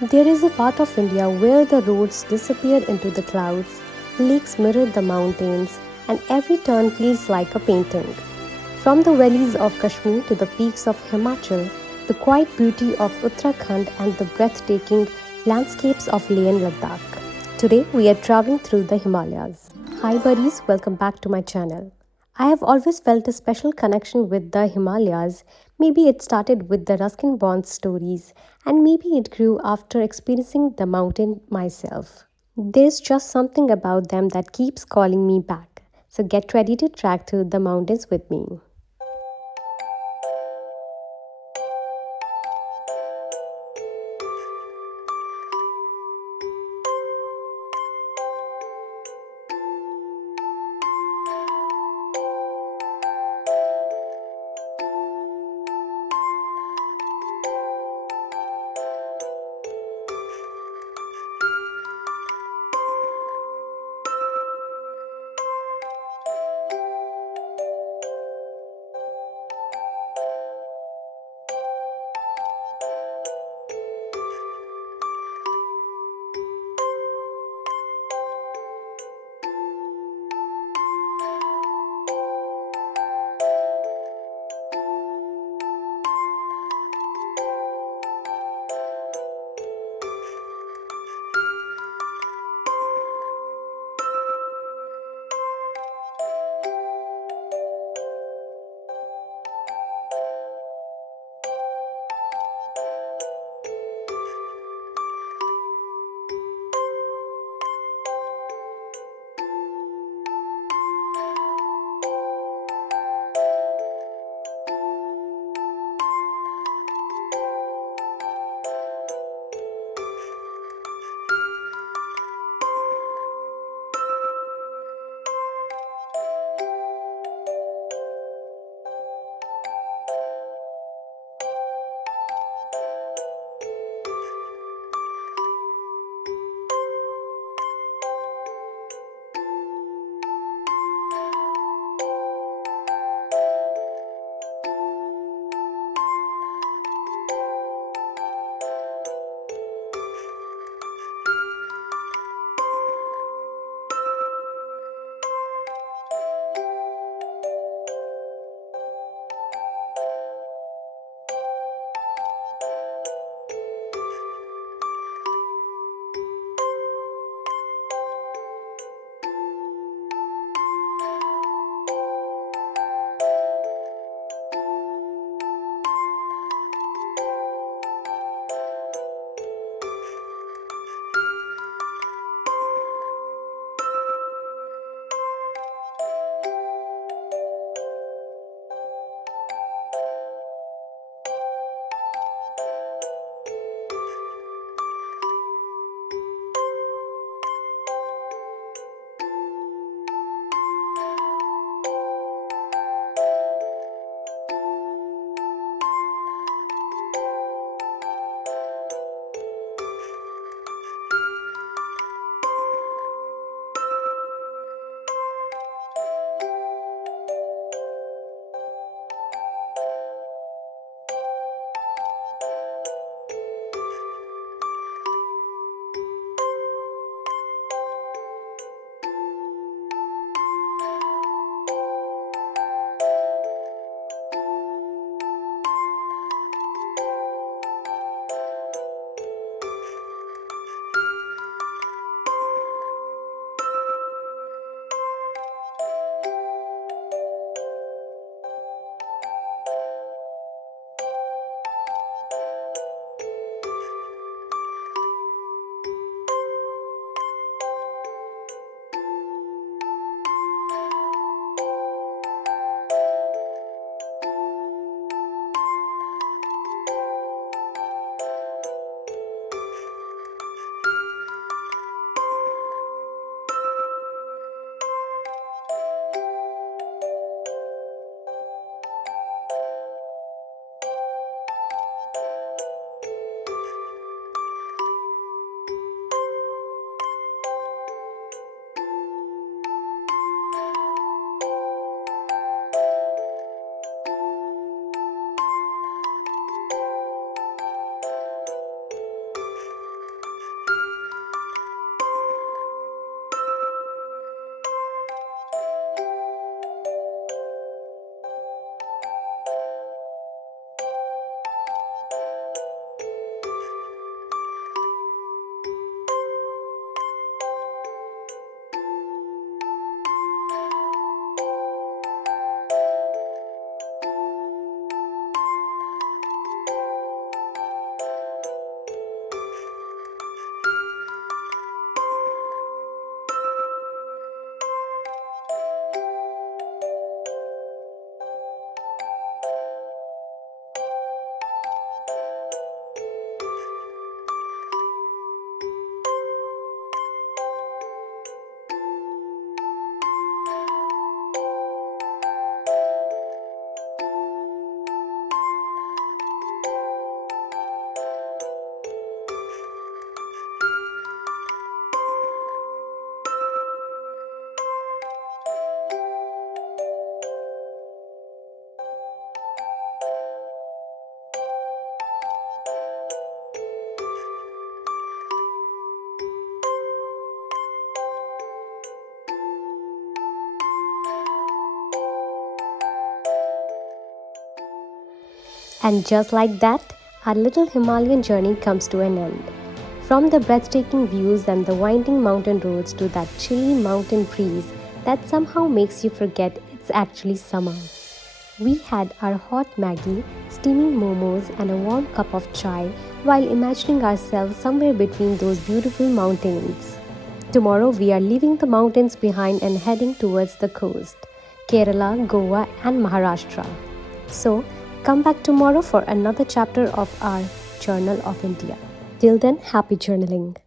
There is a part of India where the roads disappear into the clouds, lakes mirror the mountains, and every turn feels like a painting. From the valleys of Kashmir to the peaks of Himachal, the quiet beauty of Uttarakhand, and the breathtaking landscapes of Leh Ladakh. Today we are traveling through the Himalayas. Hi buddies, welcome back to my channel. I have always felt a special connection with the Himalayas. Maybe it started with the Ruskin Bond stories, and maybe it grew after experiencing the mountain myself. There's just something about them that keeps calling me back. So get ready to track through the mountains with me. And just like that, our little Himalayan journey comes to an end. From the breathtaking views and the winding mountain roads to that chilly mountain breeze that somehow makes you forget it's actually summer. We had our hot Maggi, steaming momos, and a warm cup of chai while imagining ourselves somewhere between those beautiful mountains. Tomorrow, we are leaving the mountains behind and heading towards the coast Kerala, Goa, and Maharashtra. So, come back tomorrow for another chapter of our Journal of India. Till then, happy journaling.